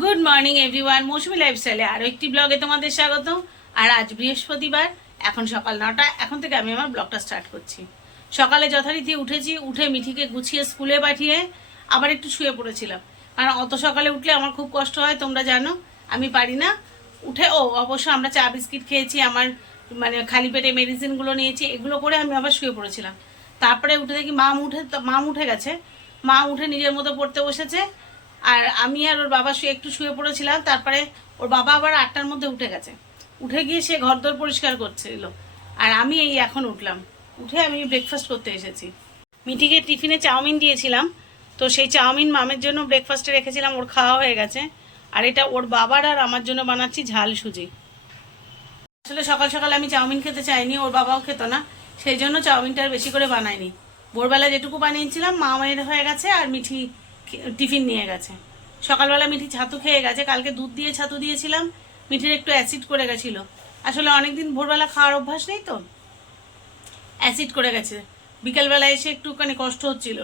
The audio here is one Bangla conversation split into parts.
গুড মর্নিং এভরিওয়ান মৌসুমি লাইফস্টাইলে আরও একটি ব্লগে তোমাদের স্বাগত আর আজ বৃহস্পতিবার, এখন সকাল নটা, এখন থেকে আমি আমার ব্লগটা স্টার্ট করছি। সকালে যথারীতি উঠেছি, উঠে মিঠিকে গুছিয়ে স্কুলে পাঠিয়ে আবার একটু শুয়ে পড়েছিলাম। কারণ অত সকালে উঠলে আমার খুব কষ্ট হয়, তোমরা জানো, আমি পারি না। উঠে, ও, অবশ্য আমরা চা, বিস্কিট খেয়েছি, আমার মানে খালি পেটে মেডিসিনগুলো নিয়েছি, এগুলো করে আমি আবার শুয়ে পড়েছিলাম। তারপরে উঠে দেখি মাম উঠে মাম উঠে গেছে। মা উঠে নিজের মতো পড়তে বসেছে। আর আমি আর ওর বাবা শুয়ে একটু শুয়ে পড়েছিলাম, তারপরে ওর বাবা আবার আটটার মধ্যে উঠে গেছে। উঠে গিয়ে সে ঘর ঘরদোর পরিষ্কার করছিল। আর আমি এই এখন উঠলাম। উঠে আমি ব্রেকফাস্ট করতে এসেছি। মিঠিকে টিফিনে চাউমিন দিয়েছিলাম, তো সেই চাউমিন মামের জন্য ব্রেকফাস্টে রেখেছিলাম, ওর খাওয়া হয়ে গেছে। আর এটা ওর বাবার আর আমার জন্য বানাচ্ছি ঝাল সুজি। আসলে সকাল সকাল আমি চাউমিন খেতে চাইনি, ওর বাবাও খেত না, সেই জন্য চাউমিনটা বেশি করে বানাইনি ভোরবেলা যেটুকু বানিয়েছিলাম মা মায়ের হয়ে গেছে আর মিঠি টিফিন নিয়ে গেছে। সকালবেলা মিঠি ছাতু খেয়ে গেছে, কালকে দুধ দিয়ে ছাতু দিয়েছিলাম, মিঠির একটু অ্যাসিড করে গেছিল। আসলে অনেকদিন ভোরবেলা খাওয়ার অভ্যাস নেই তো? অ্যাসিড করে গেছে। বিকেলবেলা এসে একটুখানি কষ্ট হচ্ছিল।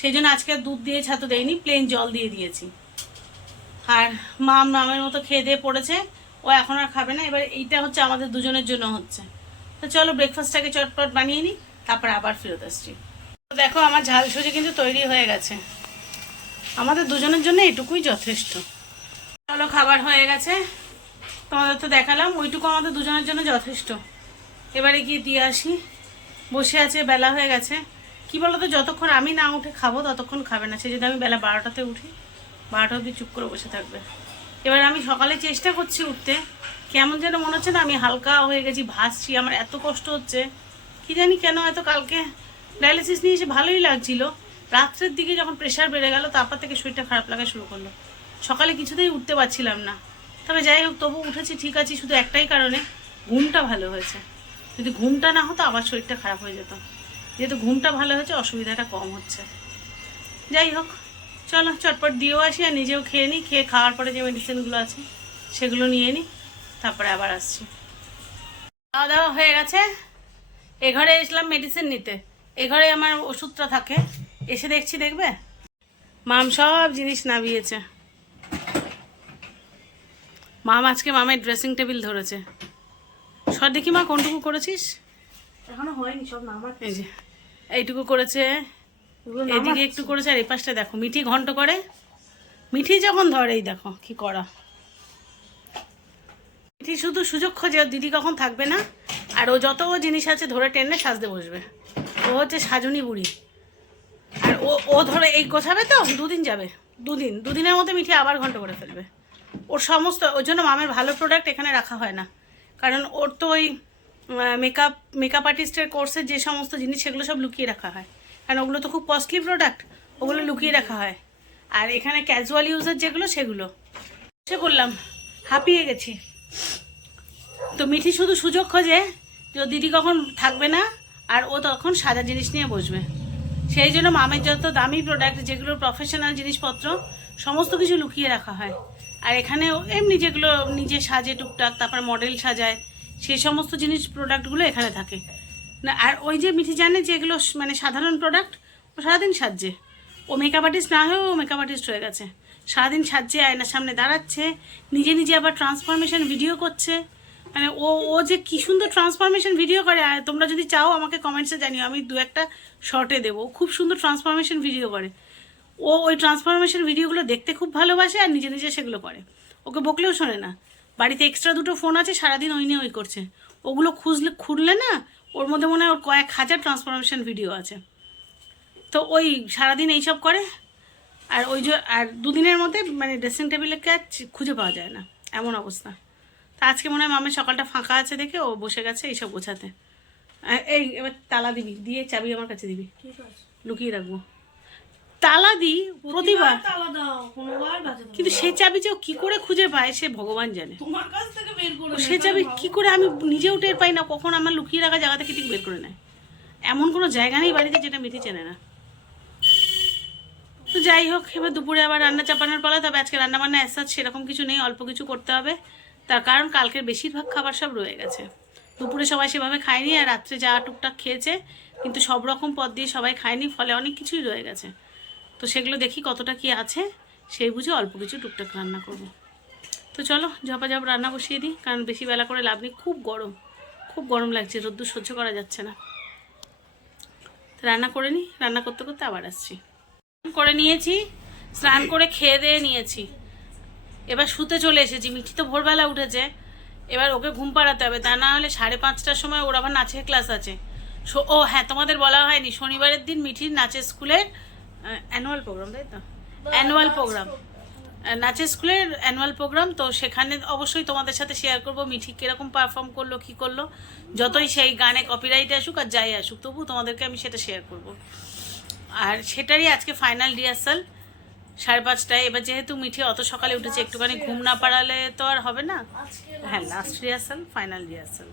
সেই জন্য আজকে দুধ দিয়ে ছাতু দেয়নি প্লেন জল দিয়ে দিয়েছি। আর মাম মামের মতো খেয়ে দিয়ে পড়েছে, ও এখন আর খাবে না। এবার এইটা হচ্ছে আমাদের দুজনের জন্য হচ্ছে। তো চলো ব্রেকফাস্টটাকে চটপট বানিয়ে নিই, তারপরে আবার ফেরত আসছি। দেখো আমার ঝাল সুজি কিন্তু তৈরি হয়ে গেছে। আমাদের দুজনের জন্য এটুকুই যথেষ্ট। চলো, খাবার হয়ে গেছে। তোমাদের তো দেখালাম, ওইটুকু আমাদের দুজনের জন্য যথেষ্ট। এবারে গিয়ে দিয়ে আসি। বসে আছে, বেলা হয়ে গেছে। কি বলতো, যতক্ষণ আমি না উঠে খাব, ততক্ষণ খাবে না। সে যদি আমি বেলা বারোটাতে উঠি, বারোটা অবধি চুপ করে বসে থাকবে। এবার আমি সকালে চেষ্টা করছি উঠতে। কেমন যেন মনে হচ্ছে না, আমি হালকা হয়ে গেছি, ভাসছি। আমার এত কষ্ট হচ্ছে। কি জানি কেন এত কালকে ডায়ালিসিস নিয়ে এসে ভালোই লাগছিল। রাত্রের দিকে যখন প্রেশার বেড়ে গেল, তারপর থেকে শরীরটা খারাপ লাগা শুরু করল। সকালে কিছুতেই উঠতে পারছিলাম না। তবে যাই হোক, তবু উঠেছি, ঠিক আছে, শুধু একটাই কারণে ঘুমটা ভালো হয়েছে। যদি ঘুমটা না হতো, আবার শরীরটা খারাপ হয়ে যেত। যেহেতু ঘুমটা ভালো হয়েছে, অসুবিধাটা কম হচ্ছে। যাই হোক, চলো, চটপট দিয়েও আসি আর নিজেও খেয়ে নিই। খেয়ে খাওয়ার পরে যে মেডিসিনগুলো আছে, সেগুলো নিয়ে নিই। তারপরে আবার আসছি। খাওয়া দাওয়া হয়ে গেছে। এ ঘরে এসলাম মেডিসিন নিতে। এ ঘরে আমার ওষুধটা থাকে। এসে দেখছি দেখবে? মাম সব জিনিস নামিয়েছে। মাম আজকে মামের ড্রেসিং টেবিল ধরেছে। সব দেখি মা কোনটুকু করেছিস? এখনও হয়নি সব নামার। এই যে এইটুকু করেছে। এদিকে একটু করেছে আর এই পাশটা দেখো মিঠি ঘন্ট করে। মিঠি যখন ধরে এই দেখো কি করা। মিঠি শুধু সুযোগ খোঁজে দিদি কখন থাকবে না? আর ও যত জিনিস আছে ধরে টেনে সাজতে বসবে। ও হচ্ছে সাজুনি বুড়ি। ও ও ধরে এই গোছাবে তো, দুদিন যাবে। দুদিন, দুদিনের মধ্যে মিঠি আবার ঘন্ট করে ফেলবে। ওর সমস্ত, ওর জন্য মামের ভালো প্রোডাক্ট এখানে রাখা হয় না। কারণ ওর তো ওই মেকআপ মেকআপ আর্টিস্টের কোর্সের যে সমস্ত জিনিস, সেগুলো সব লুকিয়ে রাখা হয়। কারণ ওগুলো তো খুব কস্টলি প্রোডাক্ট ওগুলো লুকিয়ে রাখা হয়। আর এখানে ক্যাজুয়াল ইউজের যেগুলো, সেগুলো। সে করলাম, হাঁপিয়ে গেছি। তো মিঠি শুধু সুযোগ খোঁজে যে দিদি কখন থাকবে না, আর ও তখন সাদা জিনিস নিয়ে বসবে। সেই জন্য মামের যত দামি প্রোডাক্ট যেগুলো প্রফেশনাল জিনিসপত্র, সমস্ত কিছু লুকিয়ে রাখা হয়। আর এখানে এমনি যেগুলো নিজে সাজে টুকটাক, তারপর মডেল সাজায়, সেই সমস্ত জিনিস প্রোডাক্টগুলো এখানে থাকে। না, আর ওই যে মিঠি জানে যে এগুলো মানে সাধারণ প্রোডাক্ট ও সারাদিন সাজছে। ও মেকআপ আর্টিস্ট না হয়েও মেকআপ আর্টিস্ট হয়ে গেছে। সারাদিন সাজছে, আয়নার সামনে দাঁড়াচ্ছে, নিজে নিজে আবার ট্রান্সফরমেশন ভিডিও করছে। মানে ও ও যে কি সুন্দর ট্রান্সফরমেশন ভিডিও করে, আর তোমরা যদি চাও আমাকে কমেন্টসে জানিও, আমি দু একটা শর্টে দেবো। খুব সুন্দর ট্রান্সফরমেশন ভিডিও করে। ও ওই ট্রান্সফরমেশন ভিডিওগুলো দেখতে খুব ভালোবাসে আর নিজে নিজে সেগুলো করে। ওকে বকলেও শোনে না। বাড়িতে এক্সট্রা দুটো ফোন আছে, সারাদিন ওই নিয়ে ওই করছে। ওগুলো খুঁজলে, খুঁড়লে না, ওর মধ্যে মনে হয় ওর কয়েক হাজার ট্রান্সফরমেশন ভিডিও আছে। তো ওই সারাদিন এইসব করে, আর ওই যে, আর দুদিনের মধ্যে মানে ড্রেসিং টেবিলে কাজ খুঁজে পাওয়া যায় না। এমন অবস্থা। তা আজকে মনে হয় মামের সকালটা ফাঁকা আছে দেখে ও বসে গেছে এইসব গোছাতে। এই এবার তালা দিবি দিয়ে চাবি আমার কাছে দিবি। লুকিয়ে রাখব। তালা দিই প্রতিবার। কিন্তু সে চাবি যে কি করে খুঁজে পায় সে ভগবান জানে। সে চাবি কি করে আমি নিজেও টের পাই না কখন আমার লুকিয়ে রাখা জায়গা থেকে ঠিক বের করে নেয়। এমন কোনো জায়গা নেই বাড়িতে যেটা মিঠি চেনে না। তো যাই হোক এবার দুপুরে আবার রান্না চাপানোর পালা তবে আজকে রান্না বান্না এসাজ সেরকম কিছু নেই অল্প কিছু করতে হবে। তার কারণ কালকের বেশিরভাগ খাবার সব রয়ে গেছে। দুপুরে সবাই সেভাবে খায়নি আর রাত্রে যা টুকটাক খেয়েছে, কিন্তু সব রকম পদ দিয়ে সবাই খায়নি, ফলে অনেক কিছুই রয়ে গেছে। তো সেগুলো দেখি কতটা কি আছে, সেই বুঝে অল্প কিছু টুকটাক রান্না করব। তো চলো, ঝপাঝপ রান্না বসিয়ে দিই, কারণ বেশি বেলা করে লাভ নেই, খুব গরম। খুব গরম লাগছে, রোদ্দুর সহ্য করা যাচ্ছে না। রান্না করে নিই, রান্না করতে করতে আবার আসছি। করে নিয়েছি, স্নান করে খেয়ে দিয়ে নিয়েছি। এবার শুতে চলে এসেছি। মিঠি তো ভোরবেলা উঠেছে। এবার ওকে ঘুম পাড়াতে হবে। তা না হলে সাড়ে পাঁচটার সময় ওর আবার নাচের ক্লাস আছে। ও হ্যাঁ তোমাদের বলা হয়নি। শনিবারের দিন মিঠির নাচের স্কুলের অ্যানুয়াল প্রোগ্রাম তাই তো? অ্যানুয়াল প্রোগ্রাম নাচের স্কুলের অ্যানুয়াল প্রোগ্রাম তো সেখানে অবশ্যই তোমাদের সাথে শেয়ার করব মিঠি কীরকম পারফর্ম করল কী করল। যতই সেই গানে কপিরাইট আসুক আর যাই আসুক তবু তোমাদেরকে আমি সেটা শেয়ার করব। আর সেটারই আজকে ফাইনাল রিহার্সাল সাড়ে পাঁচটায়। এবার যেহেতু মিঠি অত সকালে উঠেছে, একটুখানি ঘুম না পাড়ালে তো আর হবে না। হ্যাঁ লাস্ট রিহার্সাল ফাইনাল রিহার্সাল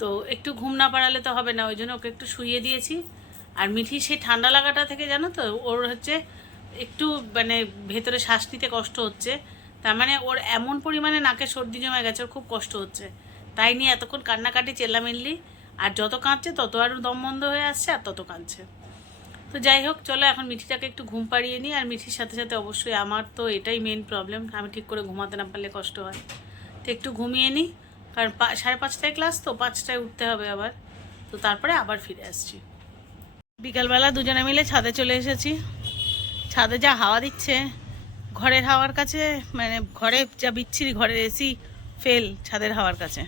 তো একটু ঘুম না পাড়ালে তো হবে না, ওই জন্য ওকে একটু শুইয়ে দিয়েছি। আর মিঠি সেই ঠান্ডা লাগাটা থেকে জানো তো, ওর হচ্ছে একটু মানে ভেতরে শ্বাস নিতে কষ্ট হচ্ছে। তার মানে ওর এমন পরিমাণে নাকে সর্দি জমে গেছে, ওর খুব কষ্ট হচ্ছে। তাই নিয়ে এতক্ষণ কান্নাকাটি, চেল্লামিল্লি, আর যত কাঁদছে তত আরও দম বন্ধ হয়ে আসছে, আর তত কাঁদছে। তো যাই হোক, চলো এখন মিঠিটাকে একটু ঘুম পাড়িয়ে নিই, আর মিঠির সাথে সাথে অবশ্যই আমার তো এটাই মেন প্রবলেম আমি ঠিক করে ঘুমাতে না পারলে কষ্ট হয়। তো একটু ঘুমিয়ে নিই, কারণ সাড়ে পাঁচটায় ক্লাস তো, পাঁচটায় উঠতে হবে আবার। তো তারপরে আবার ফিরে আসছি। বিকালবেলা দুজনে মিলে ছাদে চলে এসেছি। ছাদে যা হাওয়া দিচ্ছে, ঘরের হাওয়ার কাছে মানে ঘরে যা বিচ্ছিরি ঘরের এসি ফেল ছাদের হাওয়ার কাছে।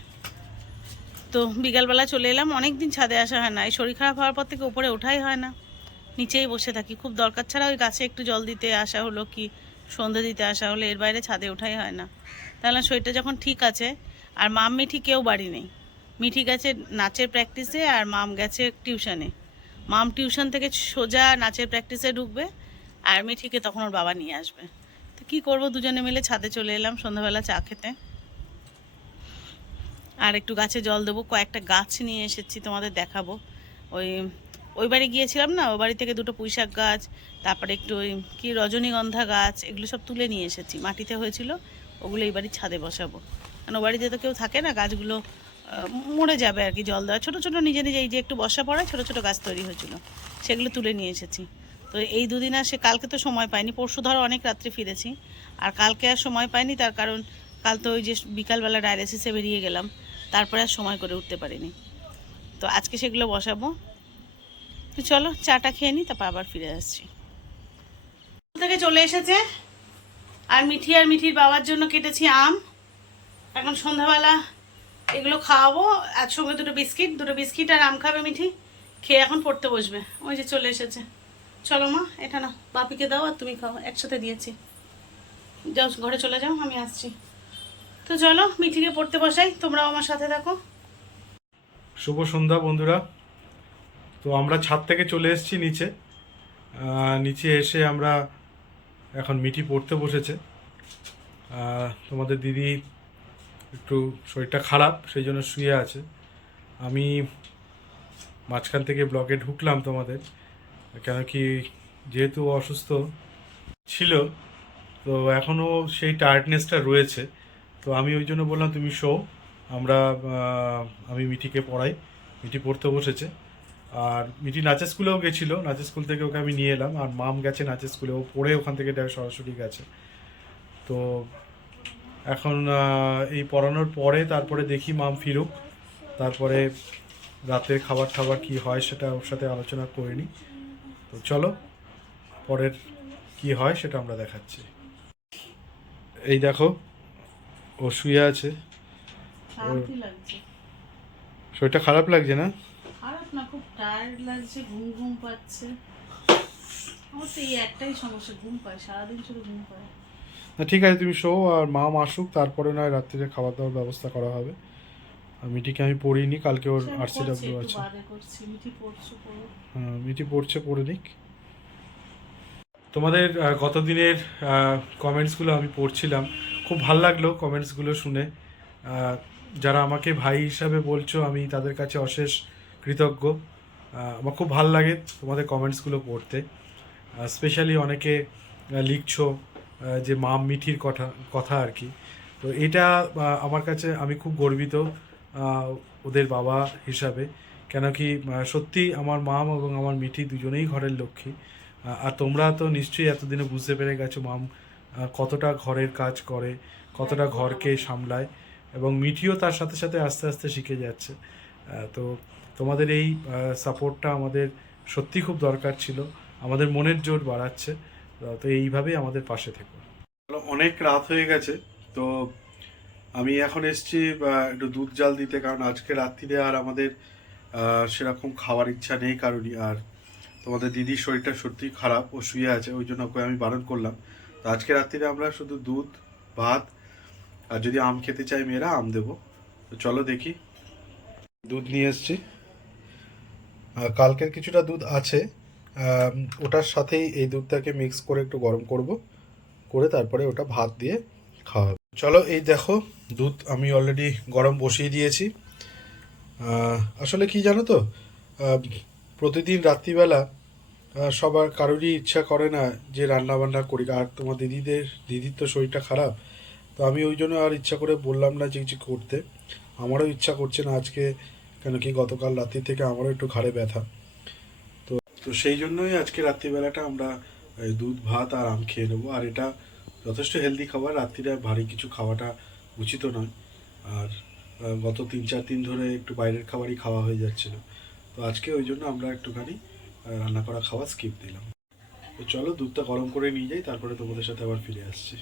তো বিকালবেলা চলে এলাম অনেক দিন ছাদে আসা হয় না, এই শরীর খারাপ হওয়ার পর থেকে উপরে ওঠাই হয় না। নিচেই বসে থাকি। খুব দরকার ছাড়া ওই গাছে একটু জল দিতে আসা হলো কি, সন্ধে দিতে আসা হলো, এর বাইরে ছাদে ওঠাই হয় না। তাহলে শরীরটা যখন ঠিক আছে, আর মাম মিঠি কেউ বাড়ি নেই। মিঠি গেছে নাচের প্র্যাকটিসে আর মাম গেছে টিউশনে মাম টিউশন থেকে সোজা নাচের প্র্যাকটিসে ঢুকবে, আর মিঠিকে তখন ওর বাবা নিয়ে আসবে। তো কী করব, দুজনে মিলে ছাদে চলে এলাম সন্ধ্যাবেলা চা খেতে। আর একটু গাছে জল দেবো, কয়েকটা গাছ নিয়ে এসেছি তোমাদের দেখাবো। ওই ওই বাড়ি গিয়েছিলাম না, ওই বাড়ি থেকে দুটো পুঁইশাক গাছ, তারপরে একটু ওই কি রজনীগন্ধা গাছ, এগুলো সব তুলে নিয়ে এসেছি। মাটিতে হয়েছিল, ওগুলো এই বাড়ির ছাদে বসাবো। কারণ ও বাড়িতে তো কেউ থাকে না, গাছগুলো মরে যাবে আর কি জল দেওয়া। ছোটো ছোটো নিজে নিজে এই যে একটু বর্ষা পড়ায়, ছোটো ছোটো গাছ তৈরি হয়েছিল, সেগুলো তুলে নিয়ে এসেছি। তো এই দুদিন আর সে, কালকে তো সময় পাইনি, পরশু ধরো অনেক রাত্রে ফিরেছি, আর কালকে আর সময় পাইনি, তার কারণ কাল তো ওই যে বিকালবেলা ডায়ালিসিসে বেরিয়ে গেলাম, তারপরে আর সময় করে উঠতে পারিনি। তো আজকে সেগুলো বসাবো তো চলো, চাটা খেয়ে নিই তারপর আবার ফিরে আসছি। থেকে চলে এসেছে, আর মিঠি আর মিঠির বাবার জন্য কেটেছি আম। এখন সন্ধ্যাবেলা এগুলো খাওয়াবো, একসঙ্গে দুটো বিস্কিট দুটো বিস্কিট আর আম খাবে মিঠি। খেয়ে এখন পড়তে বসবে, ওই যে চলে এসেছে। চলো মা, এটা না বাপিকে দাও আর তুমি খাও, একসাথে দিয়েছি। যাও, ঘরে চলে যাও, আমি আসছি। তো চলো, মিঠিকে পড়তে বসাই, তোমরাও আমার সাথে থাকো। শুভ সন্ধ্যা বন্ধুরা। তো আমরা ছাদ থেকে চলে এসেছি নিচে। নিচে এসে আমরা এখন মিটি পড়তে বসেছে। তোমাদের দিদি একটু শরীরটা খারাপ, সেই জন্য শুয়ে আছে। আমি মাঝখান থেকে ব্লগে ঢুকলাম তোমাদের, কেন কি যেহেতু অসুস্থ ছিল, তো এখনও সেই টায়ার্ডনেসটা রয়েছে। তো আমি ওই জন্য বললাম, তুমি শো, আমরা আমি মিঠিকে পড়াই। মিঠি পড়তে বসেছে। আর মিঠি নাচের স্কুলেও গেছিল নাচের স্কুল থেকে ওকে আমি নিয়ে এলাম আর মাম গেছে নাচের স্কুলে ও পড়ে ওখান থেকে সরাসরি গেছে। তো এখন এই পড়ানোর পরে তারপরে দেখি মাম ফিরুক তারপরে রাতের খাবার টাবার কি হয় সেটা ওর সাথে আলোচনা করে নিই। তো চলো পরের কি হয় সেটা আমরা দেখাচ্ছি। এই দেখো ও শুয়ে আছে। শরীরটা খারাপ লাগছে না? খারাপ না খুব টায়ার্ড লাগছে ঘুম ঘুম পাচ্ছে। আমার তো এই একটাই সমস্যা ঘুম পায় সারাদিন শুধু ঘুম পায়। না ঠিক আছে তুমি শো আর মা আসুক তারপরে নয় রাত্রিরে খাওয়া দাওয়ার ব্যবস্থা করা হবে। আর মিটিকে আমি পড়িনি কালকে ওর সে আমি আরসি করছি, ডাব্লিউ আছে। হ্যাঁ, মিটি পড়ছে পড়ে নিক। তোমাদের গত দিনের কমেন্টসগুলো আমি পড়ছিলাম। খুব ভালো লাগল কমেন্টসগুলো শুনে। যারা আমাকে ভাই হিসাবে বলছো আমি তাদের কাছে অশেষ কৃতজ্ঞ। আমার খুব ভালো লাগে তোমাদের কমেন্টসগুলো পড়তে। স্পেশালি অনেকে লিখছো যে মাম মিঠির কথা কথা আর কি। তো এটা আমার কাছে আমি খুব গর্বিত ওদের বাবা হিসাবে। কেন কি সত্যি আমার মাম এবং আমার মিঠি দুজনেই ঘরের লক্ষ্মী। আর তোমরা তো নিশ্চয়ই এতদিনে বুঝতে পেরে গেছো মাম কতটা ঘরের কাজ করে কতটা ঘরকে সামলায় এবং মিঠিও তার সাথে সাথে আস্তে আস্তে শিখে যাচ্ছে। তো তোমাদের এই সাপোর্টটা আমাদের সত্যি খুব দরকার ছিল। আমাদের মনের জোর বাড়াচ্ছে। তো এইভাবেই আমাদের পাশে থেকো। অনেক রাত হয়ে গেছে, তো আমি এখন এসেছি একটু দুধ জাল দিতে, কারণ আজকে রাত্রিরে আর আমাদের সেরকম খাওয়ার ইচ্ছা নেই কারণই আর তোমাদের দিদির শরীরটা সত্যি খারাপ, ও শুয়ে আছে, ওই জন্য আমি বারণ করলাম। তো আজকে রাত্রিরে আমরা শুধু দুধ, ভাত, আর যদি আম খেতে চাই মেয়েরা, আম দেবো। তো চলো দেখি। দুধ নিয়ে এসছি। কালকের কিছুটা দুধ আছে। ওটার সাথেই এই দুধটাকে মিক্স করে একটু গরম করব। করে তারপরে ওটা ভাত দিয়ে খাওয়া চলো, এই দেখো, দুধ আমি অলরেডি গরম বসিয়ে দিয়েছি। আসলে কি জানো তো? প্রতিদিন রাত্রিবেলা সবার কারোরই ইচ্ছা করে না যে রান্না বান্না করি। আর তোমার দিদিদের, দিদির তো শরীরটা খারাপ, তো আমি ওই জন্য আর ইচ্ছা করে বললাম না যে কিছু করতে। আমারও ইচ্ছা করছে না আজকে কেন কি গতকাল রাত্রি থেকে আমারও একটু ঘাড়ে ব্যথা। তো তো সেই জন্যই আজকে রাত্রিবেলাটা আমরা দুধ, ভাত আর আম খেয়ে নেব। আর এটা যথেষ্ট হেলদি খাবার রাত্রিরে ভারী কিছু খাওয়াটা উচিত নয়। আর গত তিন, চার দিন ধরে একটু বাইরের খাবারই খাওয়া হয়ে যাচ্ছিল। তো আজকে ওই জন্য আমরা একটুখানি রান্না করা খাওয়া স্কিপ দিলাম। তো চলো দুধটা গরম করে নিয়ে যাই, তারপরে তোমাদের সাথে আবার ফিরে আসছি।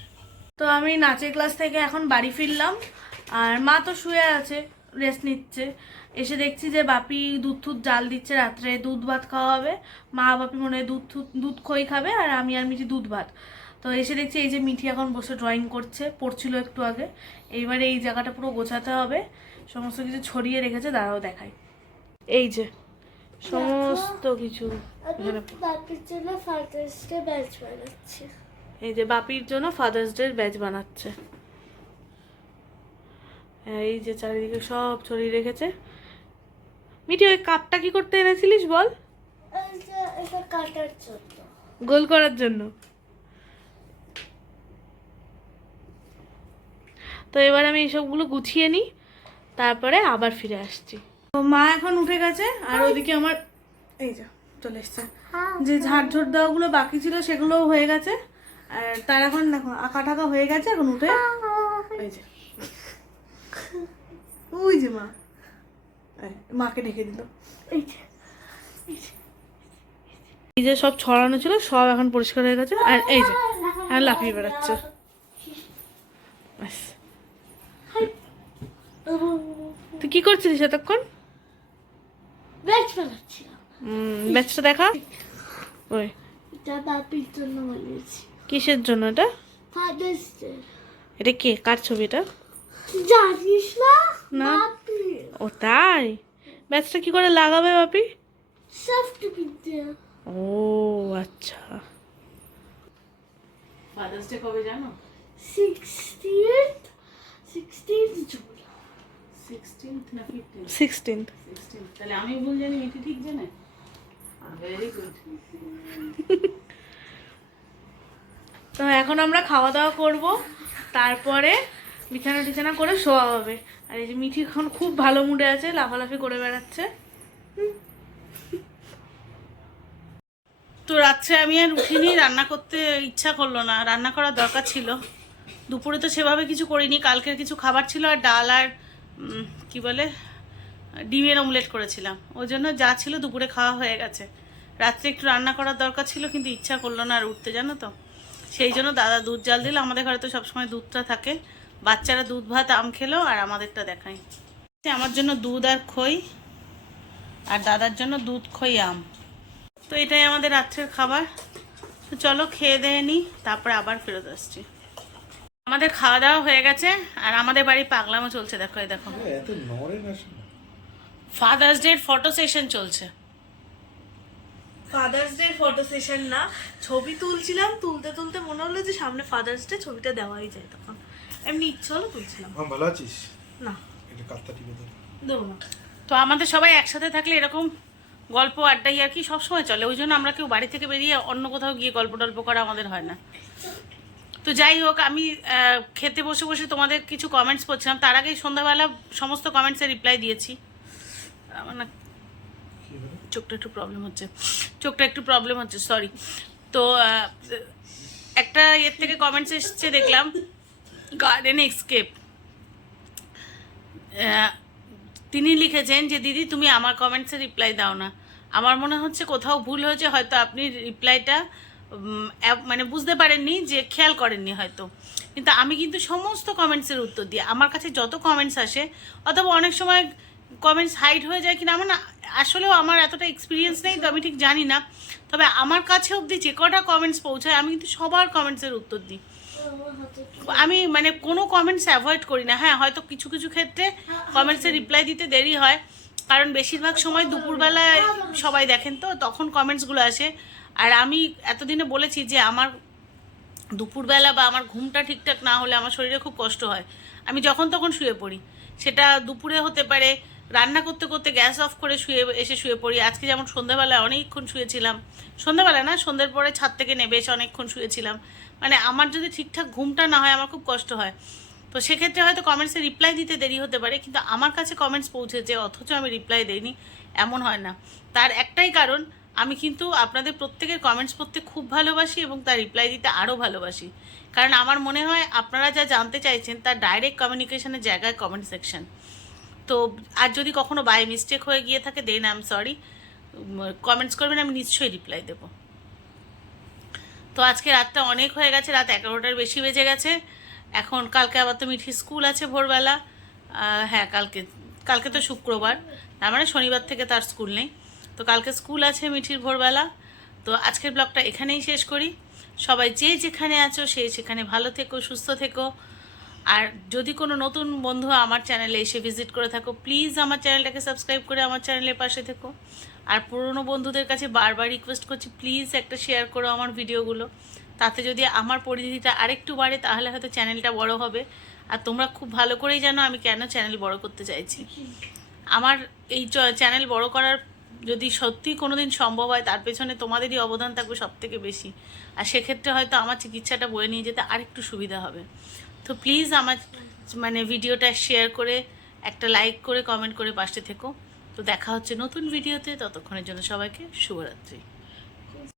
তো আমি নাচের ক্লাস থেকে এখন বাড়ি ফিরলাম। আর মা তো শুয়ে আছে। রেস্ট নিচ্ছে। এসে দেখছি যে বাপি দুধ থুধ জাল দিচ্ছে রাত্রে দুধ ভাত খাওয়া হবে মা বাপি মনে হয় দুধ থুধ দুধ খই খাবে আর আমি আর মিঠি দুধ ভাত। তো এসে দেখছি এই যে মিঠি এখন বসে ড্রয়িং করছে পড়ছিল একটু আগে। এইবারে এই জায়গাটা পুরো গোছাতে হবে। সমস্ত কিছু ছড়িয়ে রেখেছে দাঁড়াও দেখাই। এই যে সমস্ত কিছু এখানে বাপির জন্য ফাদার্স ডে ব্যাচ বানাচ্ছি। এই যে বাপির জন্য ফাদার্স ডে ব্যাচ বানাচ্ছে। এই যে চারিদিকে সব ছড়িয়ে রেখেছে। মিটি ওই কাপটা কি করতে এনেছিলিস বল? গোল করার জন্য। তো এবার আমি এইসবগুলো গুছিয়ে নিই তারপরে আবার ফিরে আসছি। তো মা এখন উঠে গেছে আর ওদিকে আমার এই যে চলে এসছে। যে ঝাড়ঝোড় দেওয়াগুলো বাকি ছিল সেগুলোও হয়ে গেছে। আর তার এখন দেখো আঁকা টাকা হয়ে গেছে এখন উঠে এই যে। যে মা মাকে ডেকে দিল। এই যে সব ছড়ানো ছিল সব এখন পরিষ্কার হয়ে গেছে। আর এই যে আর লাফিয়ে বেড়াচ্ছে। তুই কি করছিলিস এতক্ষণ? ব্যাচটা দেখা? ওই। কিসের জন্য এটা? এটা কে? কার ছবি এটা? জানিস না? না। ও তাই? ব্যাচটা কি করে লাগাবে বাপি? সফট বিদ্যা ও আচ্ছা। ফাদার্স ডে কবে জানো? সিক্সটিন্থ সিক্সটিন্থ জুন সিক্সটিন্থ না ফিফটিন্থ সিক্সটিন সিক্সটিন্থ তাহলে আমি ভুল জানি এটি ঠিক জানে? ভেরি গুড তো এখন আমরা খাওয়া দাওয়া করব তারপরে বিছানা টিছানা করে শোয়া হবে। আর এই যে মিঠি এখন খুব ভালো মুডে আছে, লাফালাফি করে বেড়াচ্ছে। তো রাত্রে আমি আর উঠিনি, রান্না করতে ইচ্ছা করল না, রান্না করার দরকার ছিল। দুপুরে তো সেভাবে কিছু করিনি, কালকের কিছু খাবার ছিল আর ডাল আর কি বলে, ডিমের অমলেট করেছিলাম। ওই জন্য যা ছিল দুপুরে খাওয়া হয়ে গেছে। রাত্রে একটু রান্না করার দরকার ছিল, কিন্তু ইচ্ছা করল না আর উঠতে, জানো তো? সেই জন্য দাদা দুধ জাল দিল। আমাদের ঘরে তো সবসময় দুধটা থাকে। বাচ্চারা দুধ ভাত আম খেলো আর আমাদেরটা দেখাই। আমার জন্য দুধ আর খই আর দাদার জন্য দুধ খই আম। তো এটাই আমাদের রাত্রের খাবার। তো চলো খেয়ে দেয়ে নিই তারপরে আবার ফেরত আসছি। আমাদের খাওয়া দাওয়া হয়ে গেছে আর আমাদের বাড়ি পাগলামো চলছে দেখো এই দেখো। এত নড়ে না ফাদার্স ডে ফটো সেশন চলছে। ফাদার্স ডে ফটো সেশন না ছবি তুলছিলাম তুলতে তুলতে মনে হলো যে সামনে ফাদার্স ডে ছবিটা দেওয়াই যায় তখন। এমনি ইচ্ছে হলো তুলছিলাম মাম ভালো আছিস? না। এটা টিপে দে। দেবো না। তো আমাদের সবাই একসাথে থাকলে এরকম গল্প আড্ডাই আর কি সবসময় চলে। ওই জন্য আমরা কেউ বাড়ি থেকে বেরিয়ে অন্য কোথাও গিয়ে গল্প টল্প করা আমাদের হয় না। তো যাই হোক আমি খেতে বসে বসে তোমাদের কিছু কমেন্টস পড়ছিলাম। তার আগেই সন্ধ্যাবেলা সমস্ত কমেন্টসে রিপ্লাই দিয়েছি। আমার না চোখটা একটু প্রবলেম হচ্ছে। চোখটা একটু প্রবলেম হচ্ছে সরি তো একটা এর থেকে কমেন্টস এসছে দেখলাম। গার্ডেন এক্সকেপ তিনি লিখেছেন যে, দিদি, তুমি আমার কমেন্টসে রিপ্লাই দাও না। আমার মনে হচ্ছে কোথাও ভুল হয়েছে, হয়তো আপনি রিপ্লাইটা মানে বুঝতে পারেননি যে, খেয়াল করেননি হয়তো। কিন্তু আমি কিন্তু সমস্ত কমেন্টসের উত্তর দিই। আমার কাছে যত কমেন্টস আসে, অথবা অনেক সময় কমেন্টস হাইড হয়ে যায় কিনা আমার না আসলেও আমার এতটা এক্সপিরিয়েন্স নেই, তো আমি ঠিক জানি না। তবে আমার কাছে অবধি যে কটা কমেন্টস পৌঁছায়, আমি কিন্তু সবার কমেন্টসের উত্তর দিই। আমি মানে কোনো কমেন্টস অ্যাভয়েড করি না। হ্যাঁ হয়তো কিছু কিছু ক্ষেত্রে কমেন্টসে রিপ্লাই দিতে দেরি হয়। কারণ বেশিরভাগ সময় দুপুরবেলায় সবাই দেখেন তো, তখন কমেন্টসগুলো আসে। আর আমি এতদিনে বলেছি যে আমার দুপুরবেলা বা আমার ঘুমটা ঠিকঠাক না হলে আমার শরীরে খুব কষ্ট হয়। আমি যখন তখন শুয়ে পড়ি। সেটা দুপুরে হতে পারে রান্না করতে করতে গ্যাস অফ করে শুয়ে, এসে শুয়ে পড়ি। আজকে যেমন সন্ধ্যাবেলায় অনেকক্ষণ শুয়েছিলাম। সন্ধ্যাবেলা না, সন্ধ্যের পরে ছাদ থেকে নেবে এসে অনেকক্ষণ শুয়েছিলাম। মানে আমার যদি ঠিকঠাক ঘুমটা না হয়, আমার খুব কষ্ট হয়। তো সেক্ষেত্রে হয়তো কমেন্টসে রিপ্লাই দিতে দেরি হতে পারে, কিন্তু আমার কাছে কমেন্টস পৌঁছেছে, অথচ আমি রিপ্লাই দেইনি। এমন হয় না। তার একটাই কারণ, আমি কিন্তু আপনাদের প্রত্যেকের কমেন্টস পড়তে খুব ভালোবাসি এবং তার রিপ্লাই দিতে আরও ভালোবাসি। কারণ আমার মনে হয়, আপনারা যা জানতে চাইছেন, তার ডাইরেক্ট কমিউনিকেশনের জায়গায় কমেন্ট সেকশন তো, আর যদি কখনো বাই মিস্টেক হয়ে গিয়ে থাকে then I am sorry comments করবেন, আমি নিশ্চয়ই রিপ্লাই দেবো। তো আজকে রাতটা অনেক হয়ে গেছে, রাত এগারোটার বেশি বেজে গেছে। এখন কালকে আবার তো মিঠি স্কুল আছে ভোরবেলা। হ্যাঁ কালকে কালকে তো শুক্রবার। তার মানে শনিবার থেকে তার স্কুল নেই। তো কালকে স্কুল আছে মিঠির ভোরবেলা। তো আজকের ব্লগটা এখানেই শেষ করি। সবাই যে যেখানে আছো, সে সেখানে ভালো থেকো, সুস্থ থেকো। আর যদি কোনো নতুন বন্ধু আমার চ্যানেলে এসে ভিজিট করে থাকো প্লিজ আমার চ্যানেলটাকে সাবস্ক্রাইব করে আমার চ্যানেলের পাশে থেকো। আর পুরনো বন্ধুদের কাছে বারবার রিকোয়েস্ট করছি প্লিজ একটা শেয়ার করো আমার ভিডিওগুলো তাতে যদি আমার পরিধিটা আরেকটু বাড়ে, তাহলে হয়তো চ্যানেলটা বড় হবে। আর তোমরা খুব ভালো করেই জানো আমি কেন চ্যানেল বড় করতে চাইছি। আমার এই চ্যানেল বড় করার যদি সত্যি কোনো দিন সম্ভব হয়, তার পেছনে তোমাদেরই অবদান থাকবে সব থেকে বেশি। আর সেক্ষেত্রে হয়তো আমার চিকিৎসাটা বয়ে নিয়ে যেতে আরেকটু সুবিধা হবে। তো প্লিজ আমার মানে ভিডিওটা শেয়ার করে, একটা লাইক করে কমেন্ট করে পাশে থেকো। তো দেখা হচ্ছে নতুন ভিডিওতে ততক্ষণের জন্য সবাইকে শুভরাত্রি।